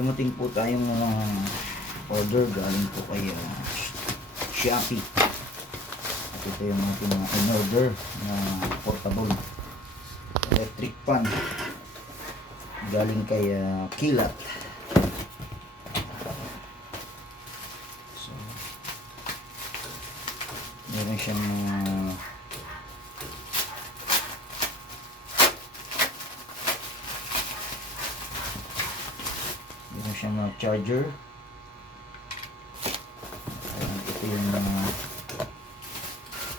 dumating po tayong order galing po kay Shopee. At ito yung ating in-order na portable electric fan galing kay Kilat. So, meron siyang charger. Ito yung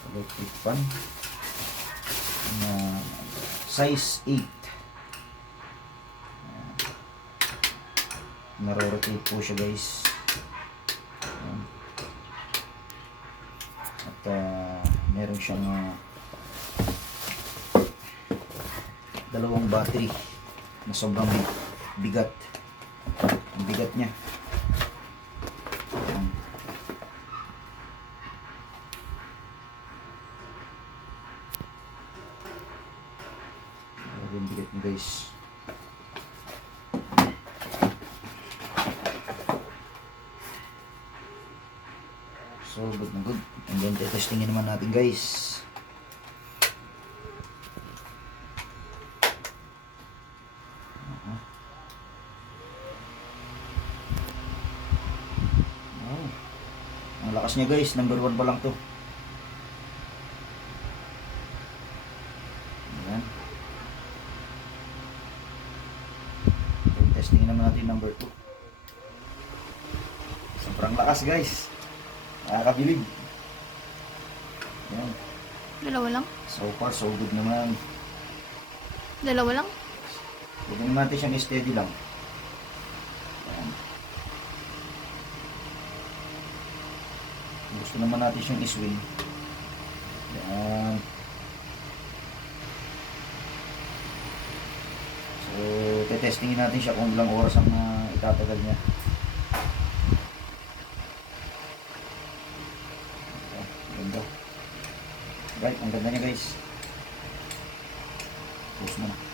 electric fan na size 8. Naro-rotate po siya, guys. At meron siyang dalawang battery na sobrang bigat. Ang bigat niya. Ang bigat niya, guys. So, good na good. And then, testingin naman natin, guys. Ang lakas niya, guys. Number 1 pa lang to. Ayan. Then, testingin naman natin number 2. Sobrang lakas, guys. Nakakabilib. Ayan. Dalawa lang? So far, so good naman. Dalawa lang? Huwag naman natin siyang steady lang. Ayan. Gusto naman natin siyang iswing. Ayan. So, tetestingin natin siya kung ilang oras ang itatagal niya. Ganda. Right, ang ganda niya, guys. Push mo na.